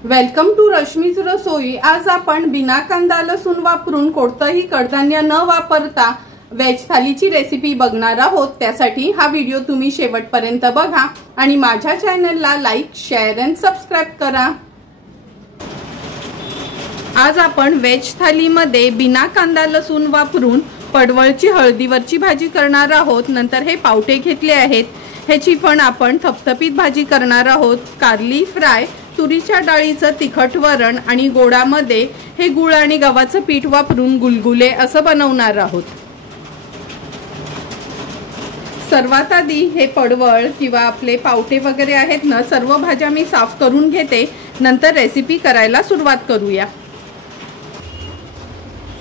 Welcome to Rashmi's रसोई। आज आपण बिना कांदा लसूण वापरून कोणतंही कडधान्य न वापरता वेज थालीची रेसिपी बघणार आहोत। त्यासाठी हा व्हिडिओ तुम्ही शेवटपर्यंत बघा आणि माझ्या चॅनलला लाईक, शेअर आणि सबस्क्राइब करा। आज आपण वेज थालीमध्ये बिना कांदा लसूण वापरून पडवळची हळदीवरची भाजी करणार आहोत। नंतर हे पावटे घेतले आहेत, ह्याची पण आपण थपथपीत भाजी करणार आहोत। कारली फ्राय, तुरीच्या डाळीचं तिखट वरण आणि गोडामध्ये हे गुळ आणि गव्हाचं पीठ वापरून गुलगुले असं बनवणार आहोत। सर्वात आधी हे पडवळ किंवा आपले पावटे वगैरे आहेत ना, सर्व भाज्या मी साफ करून घेते, नंतर रेसिपी करायला सुरुवात करूया।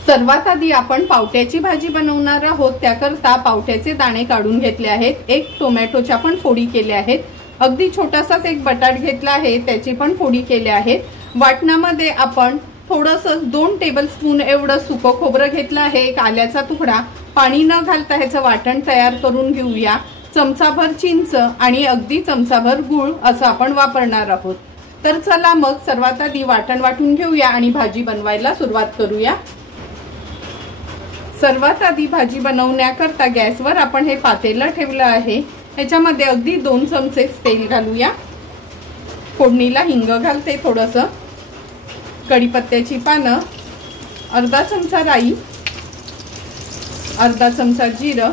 सर्वात आधी आपण पावट्याची भाजी बनवणार आहोत। त्याकरता पावट्याचे दाणे काढून घेतले आहेत। एक टोमॅटोच्या पण फोडी केल्या आहेत। अगदी छोटासाच एक बटाट घेतला आहे, त्याची पण फोडी केल्या आहेत। वाटणामध्ये आपण थोडंसं 2 टेबलस्पून एवढं सुकं खोबरं घेतलं आहे। एक आल्याचा तुकडा, पाणी न घालता ह्याचं वाटण तयार करून घेऊया। चमचाभर चिंच आणि अगदी चमचाभर गूळ असं आपण वापरणार आहोत। तर चला मग सर्वात आधी वाटण वाटून घेऊया आणि भाजी बनवायला सुरुवात करूया। सर्वात आधी भाजी बनवण्याकरता गॅसवर आपण हे पातेलं ठेवलं आहे। ह्याच्यामध्ये अगदी 2 चमचे तेल घालूया। फोडणीला हिंग घालते, थोडंसं कढीपत्त्याची पानं, अर्धा चमचा राई, अर्धा चमचा जिरं,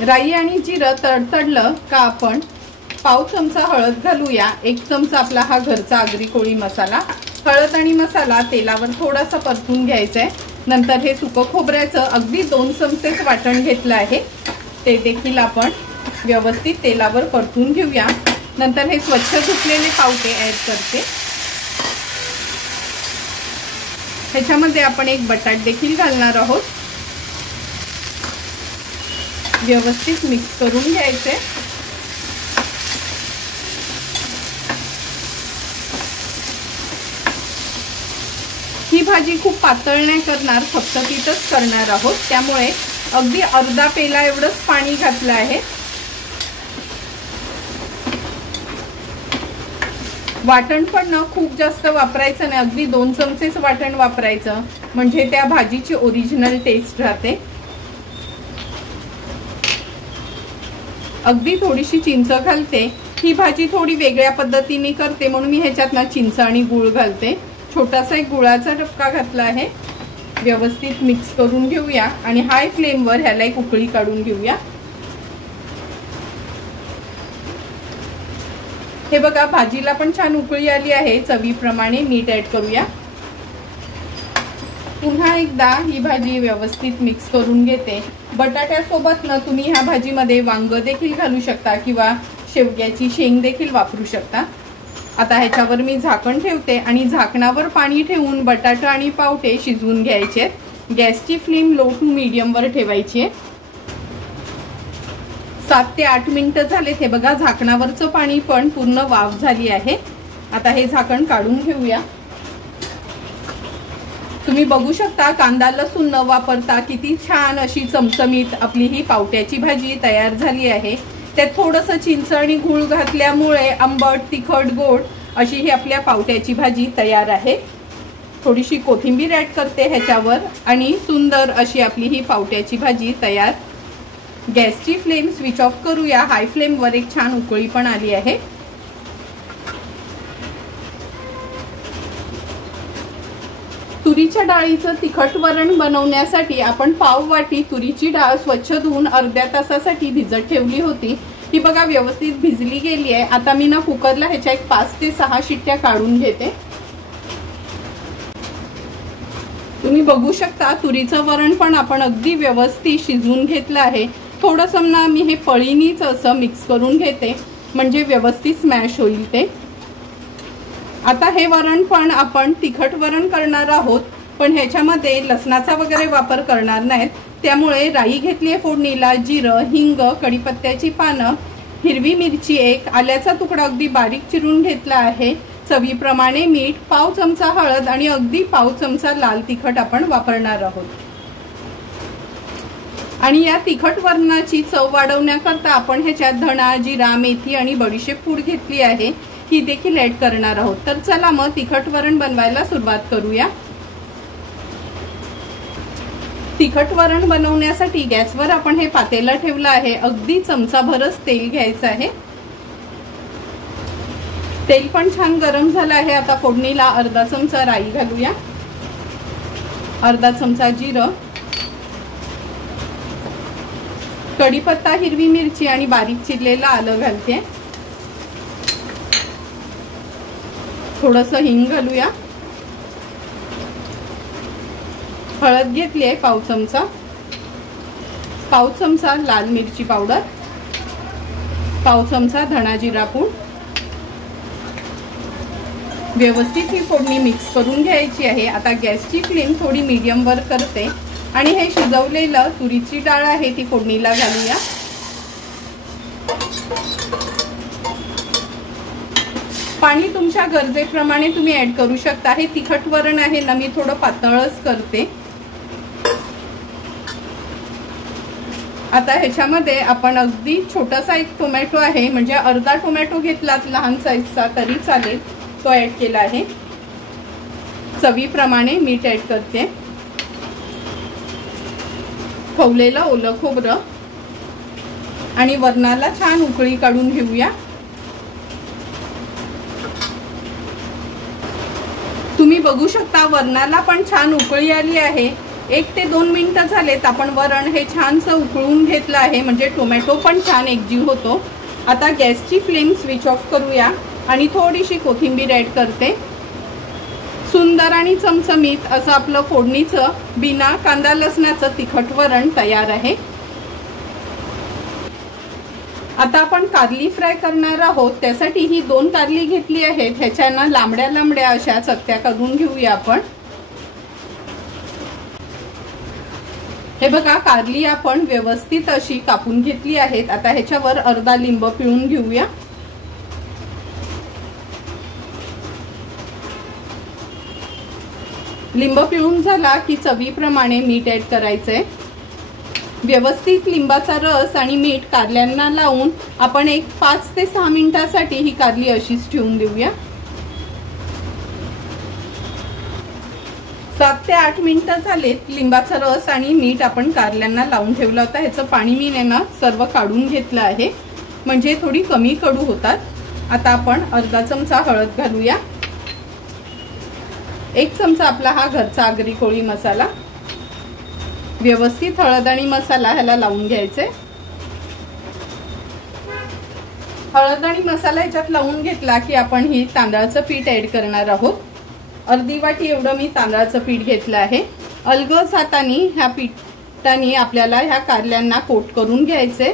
राई आणि जिरं तडतडलं का आपण पाव चमचा हळद घालूया। 1 चमचा आपला हा घरचा आगरी कोळी मसाला। हळद आणि मसाला तेलावर थोडासा परतून घ्यायचा आहे। नंतर हे सुकं खोबऱ्याचं अगदी 2 चमचेच वाटण घेतलं आहे, ते देखील आपण व्यवस्थित तेलावर परतून घेऊया। नंतर हे स्वच्छ धुतलेले पावटे ऍड करते। ह्याच्यामध्ये आपण एक बटाट देखील घालणार आहोत। व्यवस्थित मिक्स करून घ्यायचे। ही भाजी खूप पातळ नाही करणार, थपथपीतच करणार आहोत, त्यामुळे अगदी अर्धा पेला एवढंच पाणी घातलं आहे। वाटण पण ना खूप जास्त वापरायचं नाही, अगदी 2 चमचेच वाटण वापरायचं, म्हणजे त्या भाजीची ओरिजिनल टेस्ट राहते। अगदी थोडीशी चिंच घालते। ही भाजी थोडी वेगळ्या पद्धतीने करते म्हणून मी ह्याच्यात ना चिंच आणि गूळ घालते। छोटासा एक गुळाचा टपका घातला आहे। व्यवस्थित मिक्स करून घेऊया आणि हाय फ्लेमवर ह्याला एक उकळी काढून घेऊया। हे बघा, भाजीला पण छान उकळी आली आहे। चवीप्रमाणे मीठ ऍड करूया। पुन्हा एकदा ही भाजी व्यवस्थित मिक्स करून घेते। बटाट्यासोबत ना तुम्ही ह्या भाजीमध्ये वांग देखील घालू शकता किंवा शेवग्याची शेंग देखील वापरू शकता। आता ह्याच्यावर मी झाकण ठेवते आणि झाकणावर पाणी ठेवून बटाटा आणि पावटे शिजवून घ्यायचे। गॅसची फ्लेम लो टू मीडियम वर ठेवायची आहे। 7 ते 8 मिनिटं झाले। हे बघा, झाकणावरचं पाणी पण पूर्ण वाफ झाली आहे। आता हे झाकण काढून घेऊया। तुम्ही बघू शकता कांदा लसूण न वापरता किती छान अशी चमचमीत आपली ही पावट्याची भाजी तयार झाली आहे। त्यात थोडंसं चिंच आणि गूळ घातल्यामुळे आंबट, तिखट, गोड अशी ही आपल्या पावट्याची भाजी तयार आहे। थोडीशी कोथिंबीर ऍड करते ह्याच्यावर आणि सुंदर अशी आपली ही पावट्याची भाजी तयार। गॅसची फ्लेम स्विच ऑफ करूया। हाय फ्लेमवर एक छान उकळी पण आली आहे। तुरीच्या डाळीचं तिखट वरण बनवण्यासाठी आपण पाव वाटी तुरीची डाळ स्वच्छ धुवून अर्ध्या तासासाठी भिजत ठेवली होती। ही बघा व्यवस्थित भिजली गेली आहे। आता मी ना कुकरला ह्याच्या एक 5 ते 6 शिट्ट्या काढून घेते। तुम्ही बघू शकता तुरीचं वरण पण आपण अगदी व्यवस्थित शिजवून घेतलं आहे। थोडंसं ना मी हे पळीनीच असं मिक्स करून घेते, म्हणजे व्यवस्थित स्मॅश होईल ते। आता हे वरण पण आपण तिखट वरण करणार आहोत, पण ह्याच्यामध्ये लसणाचा वगैरे वापर करणार नाहीत। त्यामुळे राई घेतली आहे फोडणीला, जिरं, हिंग, कढीपत्त्याची पानं, हिरवी मिरची 1, आल्याचा तुकडा अगदी बारीक चिरून घेतला आहे, चवीप्रमाणे मीठ, पाव चमचा हळद आणि अगदी पाव चमचा लाल तिखट आपण वापरणार आहोत। आणि या तिखट वरणाची चव वाढवण्याकरता आपण ह्याच्यात धणा, जिरा, मेथी आणि बडीशेप पूड घेतली आहे, ही देखील ऍड करणार आहोत। तर चला मग तिखट वरण बनवायला सुरुवात करूया। तिखट वरण बनवण्यासाठी गॅसवर आपण हे पातेलं ठेवलं आहे। अगदी चमचाभरच तेल घ्यायचं आहे। तेल पण छान गरम झालं आहे। आता फोडणीला अर्धा चमचा राई घालूया, अर्धा चमचा जिरं, कढीपत्ता, हिरवी मिरची आणि बारीक चिरलेलं आलं घालते। थोडंसं हिंग घालूया, हळद घेतली आहे पाव चमचा लाल मिरची पावडर, पाव चमचा धणा जिरा पूड। व्यवस्थित ही फोडणी मिक्स करून घ्यायची आहे। आता गॅसची फ्लेम थोडी मीडियम वर करते आणि हे शिजवलेलं तुरीची डाळ आहे ती फोडणीला घालूया। पाणी तुमच्या गरजेप्रमाणे तुम्ही ऍड करू शकता। हे तिखट वरण आहे ना, मी थोडं पातळच करते। आता ह्याच्यामध्ये आपण अगदी छोटासा एक टोमॅटो आहे, म्हणजे अर्धा टोमॅटो घेतलात लहान साईजचा तरी चालेल, तो ऍड केला आहे। चवीप्रमाणे मीठ ऍड करते, खवलेलं ओलं खोबरं आणि वरणाला छान उकळी काढून घेऊया। तुम्ही बघू शकता वरणाला पण छान उकळी आली आहे। 1 ते 2 मिनिटं झालेत आपण वरण हे छानसं उकळून घेतलं आहे, म्हणजे टोमॅटो पण छान एकजीव होतो। आता गॅसची फ्लेम स्विच ऑफ करूया आणि थोडीशी कोथिंबीर ऍड करते। सुंदर आणि चमचमीत असं आपलं फोडणीचं बिना कांदा लसणाचं तिखट वरण तयार आहे। आता आपण कारली फ्राय करणार आहोत। त्यासाठी ही 2 कारली घेतली आहेत, ह्याच्याना लांबड्या लांबड्या अशा चकत्या करून घेऊया आपण। हे बघा, कारली आपण व्यवस्थित अशी कापून घेतली आहेत। आता ह्याच्यावर अर्धा लिंब पिळून घेऊया। लिंब पिळून झाला की चवीप्रमाणे मीठ ऍड करायचंय। व्यवस्थित लिंबाचा रस आणि मीठ कारल्यांना लावून आपण एक 5 ते 6 मिनिटांसाठी ही कारली अशीच ठेवून देऊया। 7 ते 8 मिनिटं झालेत। लिंबाचा रस आणि मीठ आपण कारल्यांना लावून ठेवलं होतं, ह्याचं पाणी मी ना सर्व काढून घेतलं आहे, म्हणजे थोडी कमी कडू होतात। आता आपण अर्धा चमचा हळद घालूया, 1 चमचा आपला हा घरचा आगरी कोळी मसाला। व्यवस्थित हळद आणि मसाला ह्याला लावून घ्यायचे। हळद आणि मसाला ह्याच्यात लावून घेतला की आपण ही तांदळाचं पीठ ऍड करणार आहोत। अर्धी वाटी एवढं मी तांदळाचं पीठ घेतलं आहे। अलगद हाताने ह्या पीठाने आपल्याला ह्या कारल्यांना कोट करून घ्यायचे।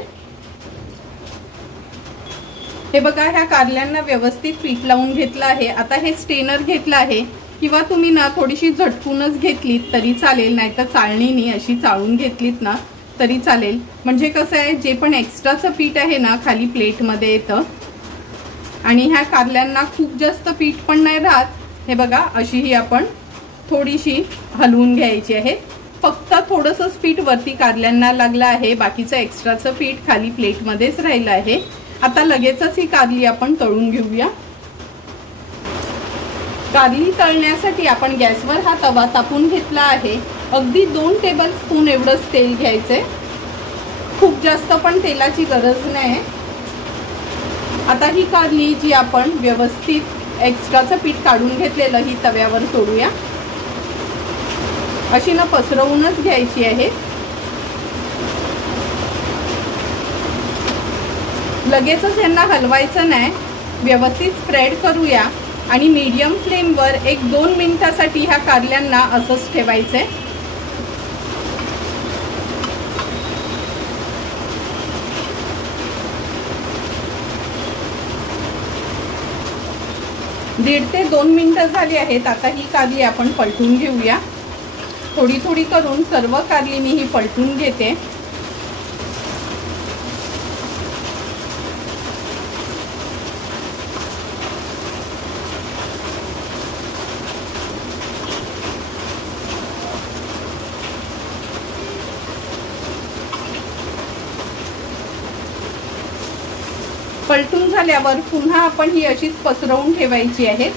हे बघा, ह्या कारल्यांना व्यवस्थित पीठ लावून घेतलं आहे। आता हे स्टेनर घेतलं आहे, किंवा तुम्ही ना थोडीशी झटकूनच घेतलीत तरी चालेल, नाहीतर चाळणीने अशी चाळून घेतलीत ना तरी चालेल। म्हणजे कसं आहे, जे पण एक्स्ट्राचं पीठ आहे ना खाली प्लेटमध्ये येतं आणि ह्या कारल्यांना खूप जास्त पीठ पण नाही राहत। हे बघा, अशी ही आपण थोडीशी हलवून घ्यायची आहे। फक्त थोडंसं पीठ वरती कारल्यांना लागलं आहे, बाकीचं एक्स्ट्राचं पीठ खाली प्लेटमध्येच राहिलं आहे। आता लगेचच ही कारली आपण तळून घेऊया। कारली तळण्यासाठी आपण गॅसवर हा तवा तापून घेतला आहे। अगदी 2 टेबलस्पून एवढंच तेल घ्यायचंय, खूप जास्त पण तेलाची गरज नाही। आता ही कारली जी आपण व्यवस्थित एक्स्ट्राचं पीठ काढून घेतलेलं ही तव्यावर सोडूया। अशी ना पसरवूनच घ्यायची आहे। लगेचच यांना हलवायचं नाही, व्यवस्थित स्प्रेड करूया आणि मीडियम फ्लेमवर 1-2 मिनिटांसाठी ह्या कारल्यांना असंच ठेवायचंय। दीड ते 2 मिनिटं झाली आहेत। आता ही कारली आपण पलटून घेऊया। थोडी थोडी करून सर्व कारली मी ही पलटून घेते। पलटून झाल्यावर पुन्हा आपण ही अशीच पसरवून ठेवायची आहे।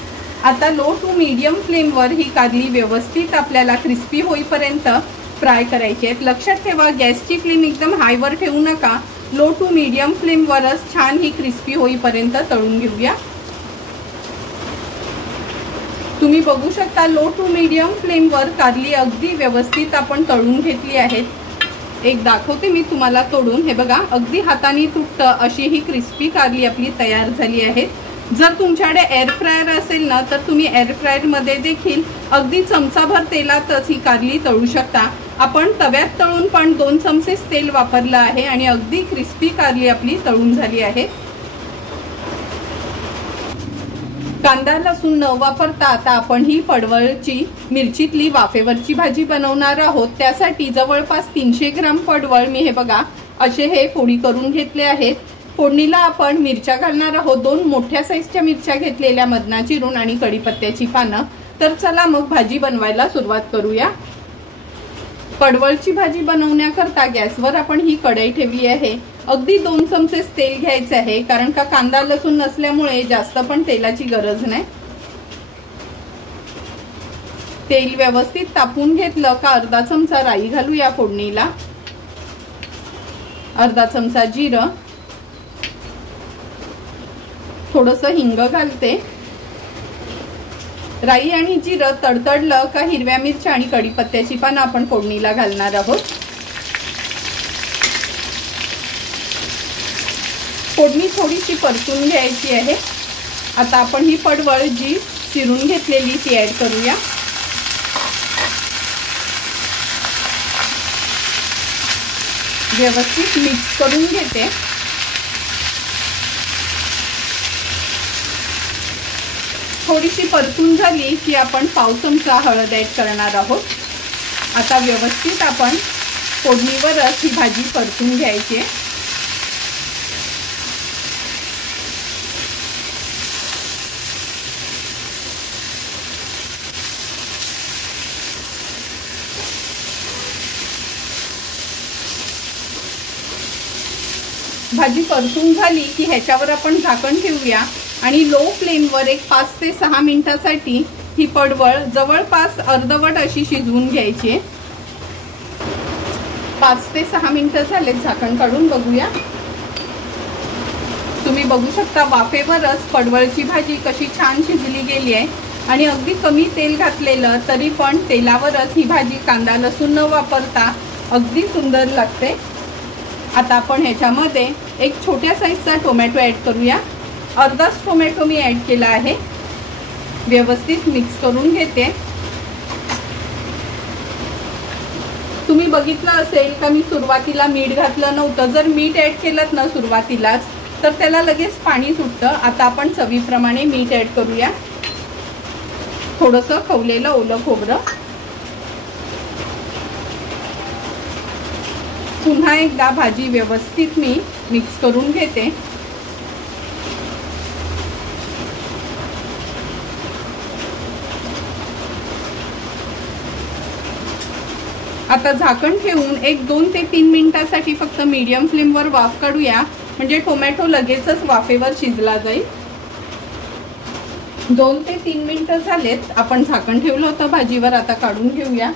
आता लो टू मीडियम फ्लेमवर ही कारली व्यवस्थित आपल्याला क्रिस्पी होईपर्यंत फ्राय करायची आहे। लक्षात ठेवा, गॅसची फ्लेम एकदम हायवर ठेवू नका, लो टू मीडियम फ्लेमवरच छान ही क्रिस्पी होईपर्यंत तळून घेऊया। तुम्ही बघू शकता लो टू मीडियम फ्लेमवर कारली अगदी व्यवस्थित आपण तळून घेतली आहेत। एक दाखवते मी तुम्हाला तोडून, हे बघा अगदी हाताने तुटतं अशी ही क्रिस्पी कारली आपली तयार झाली आहे। जर तुमच्याकडे एअर फ्रायर असेल ना तर तुम्ही एअर फ्रायर मध्ये देखील अगदी चमचाभर तेलातच ही कारली तळू शकता। आपण तव्यात तळून पण 2 चमचेच तेल वापरलं आहे आणि अगदी क्रिस्पी कारली आपली तळून झाली आहे। कांदा लसूण न वापरता आता आपण ही पडवळची मिरचीतली वाफेवरची भाजी बनवणार आहोत। त्यासाठी जवळपास 300 ग्राम पडवळ मी हे बघा असे हे फोडी करून घेतले आहेत। फोडणीला आपण मिरच्या घालणार आहोत। 2 मोठ्या साईजच्या मिरच्या घेतलेल्या मधना चिरून आणि कढीपत्त्याची पानं। तर चला मग भाजी बनवायला सुरुवात करूया। पडवळची भाजी बनवण्याकरता गॅसवर आपण ही कढई ठेवली आहे। अगदी 2 चमचे तेल घ्यायचे आहे, कारण का कांदा लसूण नसल्यामुळे जास्त पण तेलाची गरज नाही। तेल व्यवस्थित तापून घेतलं का अर्धा चमचा राई घालूया फोडणीला, अर्धा चमचा जिरं, थोडंसं हिंग घालते। राई आणि जिरं तडतडलं का हिरव्या मिरच्या आणि कढीपत्त्याची पानं आपण फोडणीला घालणार आहोत। फोडणी थोडीशी परतून घ्यायची आहे। आता आपण ही पडवळ जी चिरून घेतलेली ती ऍड करूया। व्यवस्थित मिक्स करून घेते। थोडीशी परतून झाली की आपण पाव चमचा हळद ऍड करणार आहोत। आता व्यवस्थित आपण फोडणीवरच ही भाजी परतून घ्यायची आहे। भाजी परतून झाली की ह्याच्यावर आपण झाकण ठेवूया आणि लो फ्लेमवर एक 5 ते 6 मिनिटांसाठी ही पडवळ जवळपास अर्धवट अशी शिजवून घ्यायची आहे। 5 ते 6 मिनिटं झाले, झाकण काढून बघूया। तुम्ही बघू शकता वाफेवरच पडवळची भाजी कशी छान शिजली गेली आहे आणि अगदी कमी तेल घातलेलं तरी पण तेलावरच ही भाजी कांदा लसूण न वापरता अगदी सुंदर लागते। आता आपण ह्याच्यामध्ये एक छोट्या साईजचा टोमॅटो ऍड करूया। अर्धाच टोमॅटो मी ऍड केला आहे। व्यवस्थित मिक्स करून घेते। तुम्ही बघितलं असेल का मी सुरुवातीला मीठ घातलं नव्हतं। जर मीठ ऍड केलं ना सुरुवातीलाच तर त्याला लगेच पाणी सुटतं। आता आपण चवीप्रमाणे मीठ ऍड करूया। थोडंसं खवलेलं ओलं खोबरं, पुन्हा एकदा भाजी व्यवस्थित मी मिक्स करून घेते। आता झाकण ठेवून एक 2 ते 3 मिनिटांसाठी फक्त मीडियम फ्लेमवर वाफ काढूया, म्हणजे टोमॅटो लगेचच वाफेवर शिजला जाईल। 2 ते 3 मिनिटं झालेत, आपण झाकण ठेवलं होतं भाजीवर, आता काढून घेऊया।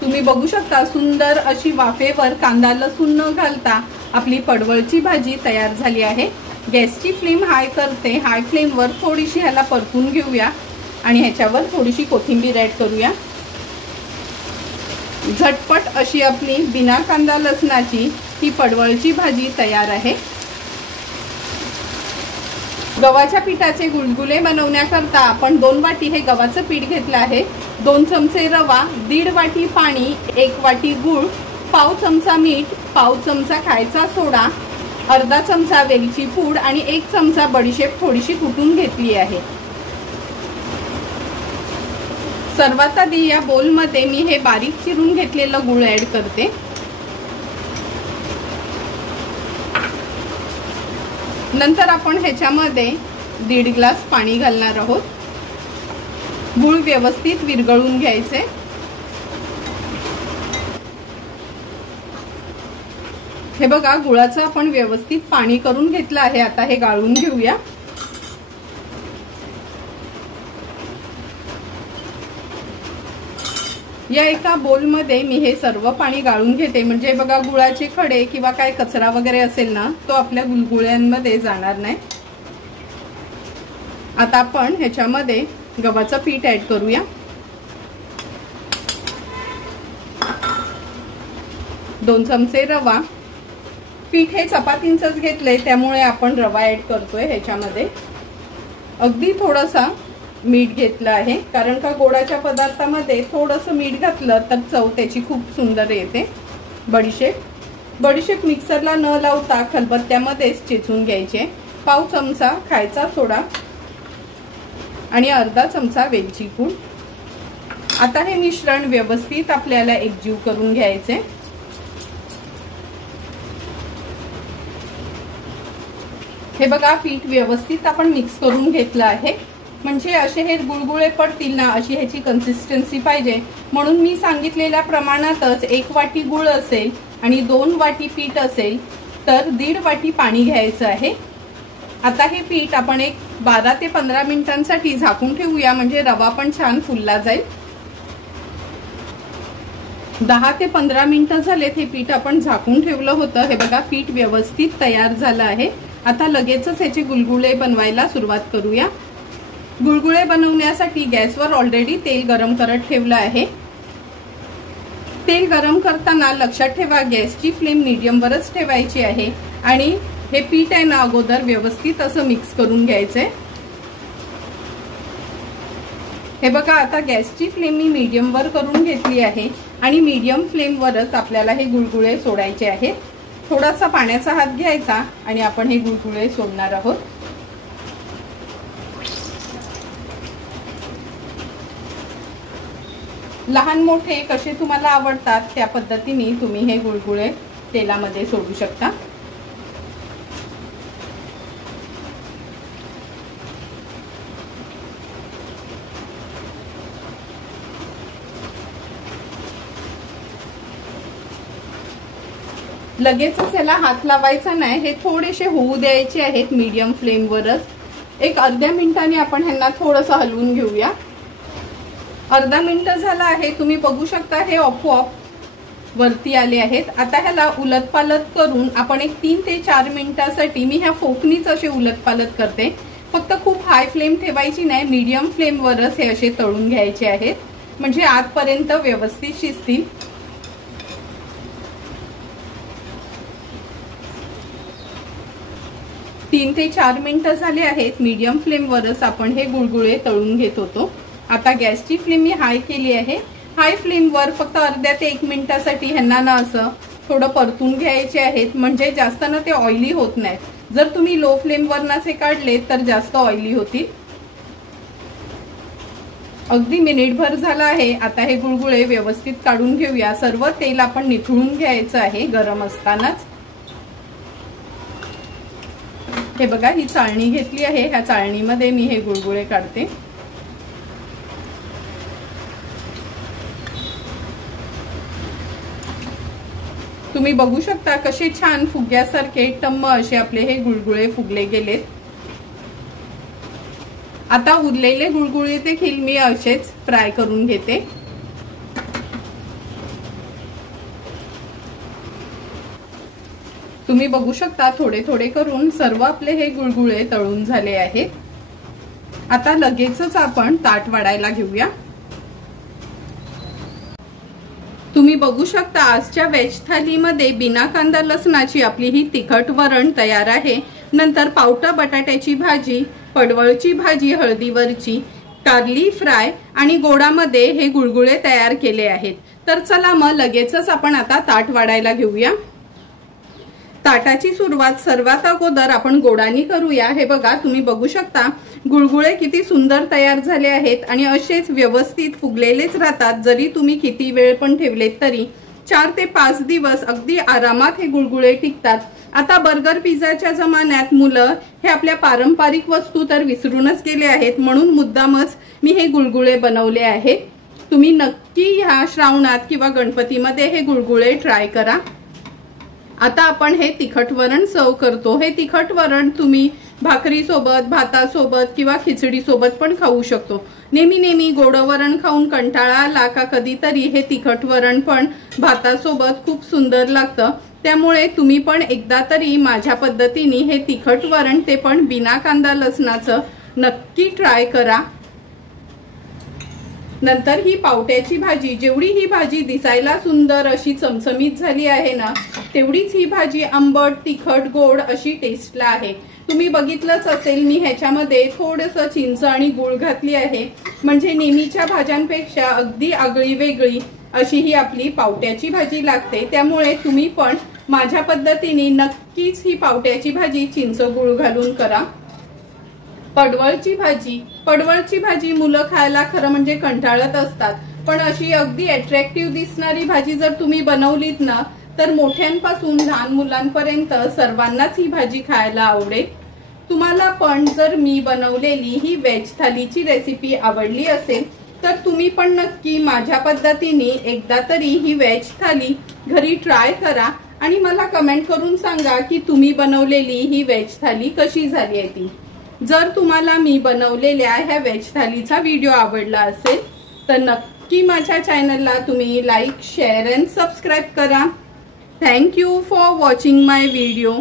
तुम्ही बघू शकता सुंदर अशी वाफेवर कांदा लसूण न घालता आपली पडवळची भाजी तयार झाली आहे। गॅसची फ्लेम हाय करते। हाय फ्लेमवर थोडीशी ह्याला परतून घेऊया आणि ह्याच्यावर थोडीशी कोथिंबीर ऍड करूया। झटपट अशी आपली बिना कांदा लसणाची ही पडवळची भाजी तयार आहे। गव्हाच्या पिठाचे गुलगुले बनवण्याकरता आपण 2 वाटी हे गव्हाचं पीठ घेतलं आहे। 2 चमचे रवा, 1.5 वाटी पाणी, 1 वाटी गूळ, पाव चमचा मीठ, पाव चमचा खायचा सोडा, अर्धा चमचा वेलची पूड आणि 1 चमचा बडीशेप थोडीशी कुटून घेतली आहे। सर्वात आधी या बोलमध्ये मी हे बारीक चिरून घेतलेलं गूळ ऍड करते। नंतर आपण ह्याच्यामध्ये 1.5 ग्लास पाणी घालणार आहोत। गूळ व्यवस्थित विरघळून घ्यायचे। हे बघा, गुळाचं आपण व्यवस्थित पाणी करून घेतलं आहे. आता हे गाळून घेऊया. या एका बोलमध्ये मी हे सर्व पाणी गाळून घेते, म्हणजे बघा गुळाचे खडे किंवा काय कचरा वगैरे असेल ना, तो आपल्या गुळगुळ्यांमध्ये जाणार नाही. आता आपण ह्याच्यामध्ये गव्हाचं पीठ ऍड करूया. 2 चमचे रवा. पीठ हे चपातींचंच घेतलंय, त्यामुळे आपण रवा ऍड करतोय ह्याच्यामध्ये. अगदी थोडासा मीठ घेतलं आहे, कारण का गोडाच्या पदार्थामध्ये थोडंसं मीठ घातलं तर चव त्याची खूप सुंदर येते. बडीशेप मिक्सरला न लावता खलबत्त्यामध्येच चेचून घ्यायचे. पाव चमचा खायचा सोडा आणि अर्धा चमचा वेलची पूड. आता हे मिश्रण व्यवस्थित आपल्याला एकजीव करून घ्यायचे. हे बघा, पीठ व्यवस्थित आपण मिक्स करून घेतलं आहे, म्हणजे असे हे गुळगुळे पडतील ना, अशी ह्याची कन्सिस्टन्सी पाहिजे. म्हणून मी सांगितलेल्या प्रमाणातच 1 वाटी गुळ असेल आणि 2 वाटी पीठ असेल तर 1.5 वाटी पाणी घ्यायचं आहे. आता हे पीठ आपण एक 12 ते 15 मिनिटांसाठी झाकून ठेवूया, म्हणजे रवा पण छान फुलला जाईल. 10 ते 15 मिनिटं झालेत हे पीठ आपण झाकून ठेवलं होतं. हे बघा, पीठ व्यवस्थित तयार झालं आहे. आता लगेचच ह्याचे गुळगुळे बनवायला सुरुवात करूया. गुळगुळे बनवण्यासाठी गॅसवर ऑलरेडी तेल गरम करत ठेवलं आहे. तेल गरम करताना लक्षात ठेवा, गॅसची फ्लेम मीडियमवरच ठेवायची आहे आणि हे पीठ आहे ना, अगोदर व्यवस्थित असं मिक्स करून घ्यायचंय. हे बघा, आता गॅसची फ्लेम मी मीडियमवर करून घेतली आहे आणि मीडियम फ्लेमवरच आपल्याला हे गुळगुळे सोडायचे आहेत. थोडासा पाण्याचा हात घ्यायचा आणि आपण हे गुळगुळे सोडणार आहोत. लहान मोठे कसे तुम्हाला आवडतात त्या पद्धतीने तुम्ही हे गुळगुळे तेलामध्ये सोडू शकता. लगेचच याला हात लावायचा नाही, हे थोडेसे होऊ द्यायचे आहेत मीडियम फ्लेमवरच. एक अर्ध्या मिनिटाने आपण ह्यांना थोडंसं हलवून घेऊया. अर्धा मिनिट झाला आहे, तुम्ही बघू शकता हे आपोआप वरती आले आहेत. आता ह्याला उलटपालट करून आपण एक 3 ते 4 मिनिटासाठी, मी ह्या फोकनीच असे उलटपालट करते. फक्त खूप हाय फ्लेम ठेवायची नाही, मीडियम फ्लेमवरच हे असे तळून घ्यायचे आहेत, म्हणजे आतपर्यंत व्यवस्थित शिजतील. तीन ते 4 मिनिटं झाले आहेत. मीडियम फ्लेमवरच आपण हे गुळगुळे तळून घेत होतो. आता गॅसची फ्लेम मी हाय केली आहे. हाय फ्लेमवर फक्त अर्ध्या ते 1 मिनिटासाठी ह्यांना ना असं थोडं परतून घ्यायचे आहेत, म्हणजे जास्त ना ते ऑइली होत नाहीत. जर तुम्ही लो फ्लेमवर नसे काढले तर जास्त ऑइली होतील. अगदी मिनिटभर झाला आहे. आता हे गुळगुळे व्यवस्थित काढून घेऊया. सर्व तेल आपण निथळून घ्यायचं आहे गरम असतानाच. हे बघा, ही चाळणी घेतली आहे, ह्या चाळणीमध्ये मी हे गुळगुळे काढते. तुम्ही बघू शकता कसे छान फुग्यासारखे टम्म असे आपले हे गुळगुळे फुगले गेलेत. आता उरलेले गुळगुळे देखील मी असेच फ्राय करून घेते. तुम्ही बघू शकता थोडे थोडे करून सर्व आपले हे गुळगुळे तळून झाले आहेत. आता लगेचच आपण ताट वाढायला घेऊया. तुम्ही बघू शकता आजच्या व्हेज थालीमध्ये बिना कांदा लसणाची आपली ही तिखट वरण तयार आहे. नंतर पावटा बटाट्याची भाजी, पडवळची भाजी हळदीवरची, कारली फ्राय आणि गोडामध्ये हे गुळगुळे तयार केले आहेत. तर चला मग लगेचच आपण आता ताट वाढायला घेऊया. ताटाची सुरुवात सर्वात अगोदर आपण गोडानी करूया. हे बघा, तुम्ही बघू शकता गुळगुळे किती सुंदर तयार झाले आहेत आणि असेच व्यवस्थित फुगलेलेच राहतात. जरी तुम्ही किती वेळ पण ठेवलेत तरी 4 ते 5 दिवस अगदी आरामात हे गुळगुळे टिकतात. आता बर्गर पिझ्झाच्या जमान्यात मुलं हे आपल्या पारंपरिक वस्तू तर विसरूनच गेले आहेत, म्हणून मुद्दामच मी हे गुळगुळे बनवले आहेत. तुम्ही नक्की ह्या श्रावणात किंवा गणपतीमध्ये हे गुळगुळे ट्राय करा. आता आपण हे तिखट वरण सर्व करतो। हे तिखट वरण तुम्ही भाकरी सोबत, भातासोबत किंवा खिचडी सोबत पण खाऊ शकतो। नेहमी गोड वरण खाऊन कंटाळा आला का कधीतरी हे तिखट वरण पण भातासोबत खूप सुंदर लागतं। त्यामुळे तुम्ही पण एकदा तरी माझ्या पद्धतीने हे तिखट वरण, ते पण बिना कांदा लसणाचं, नक्की ट्राय करा। नंतर ही पावट्याची भाजी, जेवढी ही भाजी दिसायला सुंदर अशी चमचमीत झाली आहे ना, तेवढीच ही भाजी आंबट, तिखट, गोड अशी टेस्टला आहे। तुम्ही बघितलंच असेल, मी ह्याच्यामध्ये थोडंसं चिंच आणि गूळ घातली आहे, म्हणजे नेहमीच्या भाज्यांपेक्षा अगदी आगळी वेगळी अशी ही आपली पावट्याची भाजी लागते। त्यामुळे तुम्ही पण माझ्या पद्धतीने नक्कीच ही पावट्याची भाजी चिंच गूळ घालून करा। पडवळची भाजी मुलं खायला खरं म्हणजे कंटाळत असतात, पण अशी अगदी अट्रॅक्टिव्ह दिसणारी भाजी जर तुम्ही बनवलीत ना, तर मोठ्यांपासून लहान मुलांपर्यंत सर्वांनाच ही भाजी खायला आवडेल। तुम्हाला पण जर मी बनवलेली ही व्हेज थालीची रेसिपी आवडली असेल तर तुम्ही पण नक्की माझ्या पद्धतीने एकदा तरी ही व्हेज थाली घरी ट्राय करा आणि मला कमेंट करून सांगा की तुम्ही बनवलेली ही व्हेज थाली कशी झाली आहे ती। जर तुम्हाला मी बनवलेल्या ह्या व्हेज थालीचा व्हिडिओ आवडला असेल तर नक्की माझ्या चॅनलला तुम्ही लाईक, शेअर अँड सबस्क्राईब करा। Thank you for watching my video.